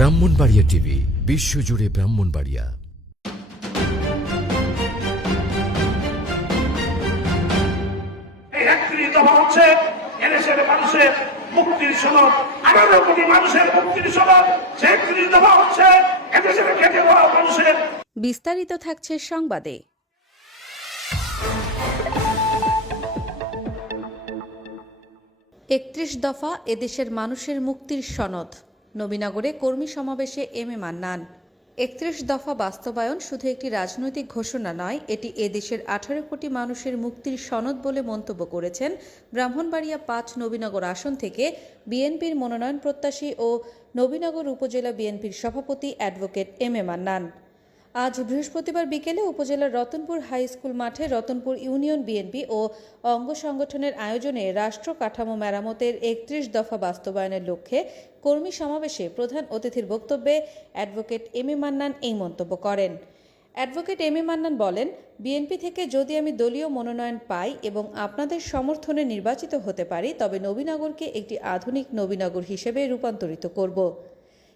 Brahmanbaria TV, বিশ্বজুড়ে ব্রাহ্মণবাড়িয়া। এই ৩১ দফা হচ্ছে এদেশের মানুষের মুক্তির সনদ, ১৮ কোটি মানুষের মুক্তির সনদ। ৩৬ দফা হচ্ছে এদেশের খেটে খাওয়া মানুষের। বিস্তারিত থাকছে সংবাদে। ৩১ দফা এদেশের মানুষের মুক্তির সনদ। নবীনগরে কর্মী সমাবেশে এম এ মান্নান। ৩১ দফা বাস্তবায়ন শুধু একটি রাজনৈতিক ঘোষণা নয়, এটি এদেশের ১৮ কোটি মানুষের মুক্তির সনদ বলে মন্তব্য করেছেন ব্রাহ্মণবাড়িয়া ৫ নবীনগর আসন থেকে বিএনপির মনোনয়ন প্রত্যাশী ও নবীনগর উপজেলা বিএনপির সভাপতি অ্যাডভোকেট এম এ মান্নান। আজ বৃহস্পতিবার বিকেলে উপজেলার রতনপুর হাই স্কুল মাঠে রতনপুর ইউনিয়ন বিএনপি ও অঙ্গ সংগঠনের আয়োজনে রাষ্ট্র কাঠামো মেরামতের ৩১ দফা বাস্তবায়নের লক্ষ্যে কর্মী সমাবেশে প্রধান অতিথির বক্তব্যে অ্যাডভোকেট এম এ মান্নান এই মন্তব্য করেন। অ্যাডভোকেট এম এ মান্নান বলেন, বিএনপি থেকে যদি আমি দলীয় মনোনয়ন পাই এবং আপনাদের সমর্থনে নির্বাচিত হতে পারি, তবে নবীনগরকে একটি আধুনিক নবীনগর হিসেবে রূপান্তরিত করব।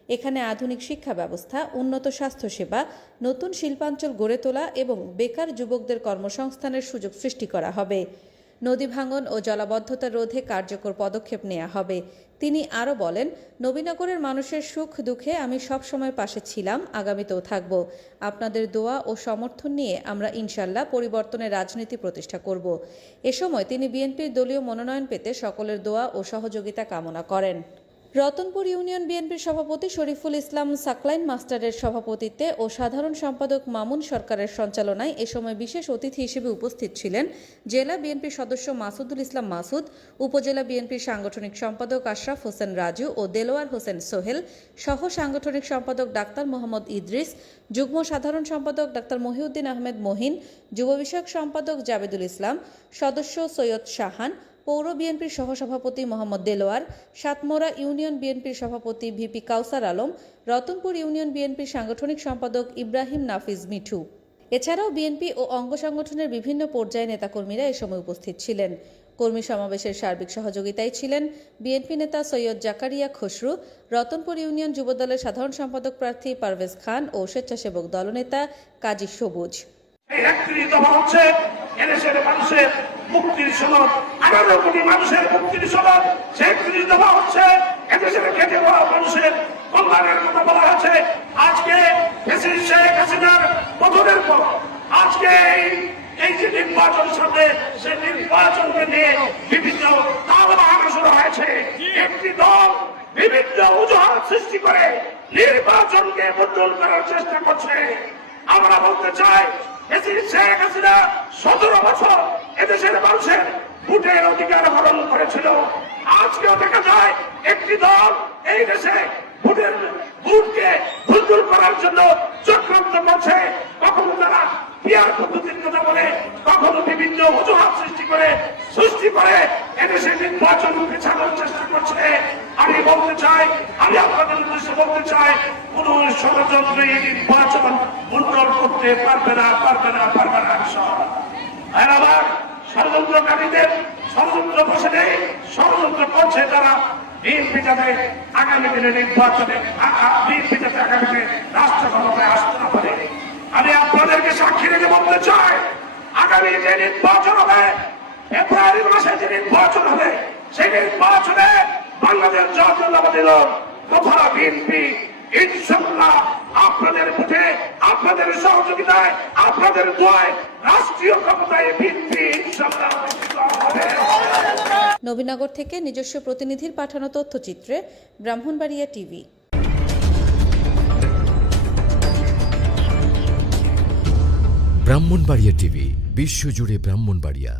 এখানে আধুনিক শিক্ষা ব্যবস্থা, উন্নত স্বাস্থ্যসেবা, নতুন শিল্পাঞ্চল গড়ে তোলা এবং বেকার যুবকদের কর্মসংস্থানের সুযোগ সৃষ্টি করা হবে। নদী ভাঙন ও জলাবদ্ধতা রোধে কার্যকর পদক্ষেপ নেওয়া হবে। তিনি আরও বলেন, নবীনগরের মানুষের সুখ দুঃখে আমি সবসময় পাশে ছিলাম, আগামীতেও থাকব। আপনাদের দোয়া ও সমর্থন নিয়ে আমরা ইনশাল্লাহ পরিবর্তনের রাজনীতি প্রতিষ্ঠা করব। এ সময় তিনি বিএনপির দলীয় মনোনয়ন পেতে সকলের দোয়া ও সহযোগিতা কামনা করেন। রতনপুর ইউনিয়ন বিএনপির সভাপতি শরীফুল ইসলাম সাকলাইন মাস্টারের সভাপতিত্বে ও সাধারণ সম্পাদক মামুন সরকারের সঞ্চালনায় এ সময় বিশেষ অতিথি হিসেবে উপস্থিত ছিলেন জেলা বিএনপির সদস্য মাসুদুল ইসলাম মাসুদ, উপজেলা বিএনপির সাংগঠনিক সম্পাদক আশরাফ হোসেন রাজু ও দেলোয়ার হোসেন সোহেল, সহ সাংগঠনিক সম্পাদক ডাক্তার মোহাম্মদ ইদ্রিস, যুগ্ম সাধারণ সম্পাদক ডাক্তার মহিউদ্দিন আহমেদ মহিন, যুব বিষয়ক সম্পাদক জাবেদুল ইসলাম, সদস্য সৈয়দ শাহান, পৌর বিএনপির সহসভাপতি মোহাম্মদ দেলোয়ার, সাতমোরা ইউনিয়ন বিএনপির সভাপতি ভিপি কাউসার আলম, রতনপুর ইউনিয়ন বিএনপির সাংগঠনিক সম্পাদক ইব্রাহিম নাফিজ মিঠু। এছাড়াও বিএনপি ও অঙ্গ সংগঠনের বিভিন্ন পর্যায়ে নেতাকর্মীরা এ সময় উপস্থিত ছিলেন। কর্মী সমাবেশের সার্বিক সহযোগিতায় ছিলেন বিএনপি নেতা সৈয়দ জাকারিয়া খসরু, রতনপুর ইউনিয়ন যুবদলের সাধারণ সম্পাদক প্রার্থী পারভেজ খান ও স্বেচ্ছাসেবক দলনেতা কাজী সবুজ। এই ৩১ দফা হচ্ছে এদেশের মানুষের মুক্তির সনদ, ১৮ কোটি মানুষের মুক্তির সনদ। ৩৬ দফা হচ্ছে এদেশের খেটে খাওয়া মানুষের কল্যাণের কথা বলা হয়েছে। আজকে শেখ হাসিনার পতনের পর আজকে এই যে নির্বাচন সামনে, সেই নির্বাচনকে নিয়ে বিভিন্ন তালবাহানা শুরু হয়েছে। একটি দল বিভিন্ন অজুহাত সৃষ্টি করে নির্বাচনকে বদল করার চেষ্টা করছে। আমরা বলতে চাই, শেখ হাসিনা ১৭ বছর এদেশের মানুষের ভোটের অধিকার হরণ করেছিল। আজকেও দেখা যায় একটি দল এই দেশে ভোটকে ভুলদুল করার জন্য চক্রান্ত করছে। কখনো তারা পিয়ার পদ্ধতির কথা বলে, কখনো বিভিন্ন অজুহাত সৃষ্টি করে এদেশে নির্বাচন পেছানোর চেষ্টা করছে। আমি বলতে চাই, আমি আপনাদের উদ্দেশ্যে বলতে চাই, কোন ষড়যন্ত্র এই নির্বাচন মন্ডল করতে পারবে না। আবার ষড়যন্ত্রকারীদের ষড়যন্ত্র বসে নেই, ষড়যন্ত্র করছে তারা বিএনপি যাতে আগামী দিনে নির্বাচনে আগামীতে রাষ্ট্র ক্ষমতায় আসতে না পারে। আমি আপনাদেরকে সাক্ষী রেখে বলতে চাই, আগামী যে নির্বাচন হবে, ফেব্রুয়ারি মাসে যে নির্বাচন হবে, সেই নির্বাচনে বাংলাদেশ জাতীয়তাবাদী দল তথা বিএনপি ইনশাআল্লাহ আপনাদের ভোটে, আপনাদের সহযোগিতায়, আপনাদের দোয়ায় রাষ্ট্রীয় ক্ষমতায় বিএনপি ইনশাআল্লাহ হবে। নবীনগর থেকে নিজস্ব প্রতিনিধির পাঠানো তথ্যচিত্রে ব্রাহ্মণবাড়িয়া টিভি। ব্রাহ্মণবাড়িয়া টিভি, বিশ্বজুড়ে ব্রাহ্মণবাড়িয়া।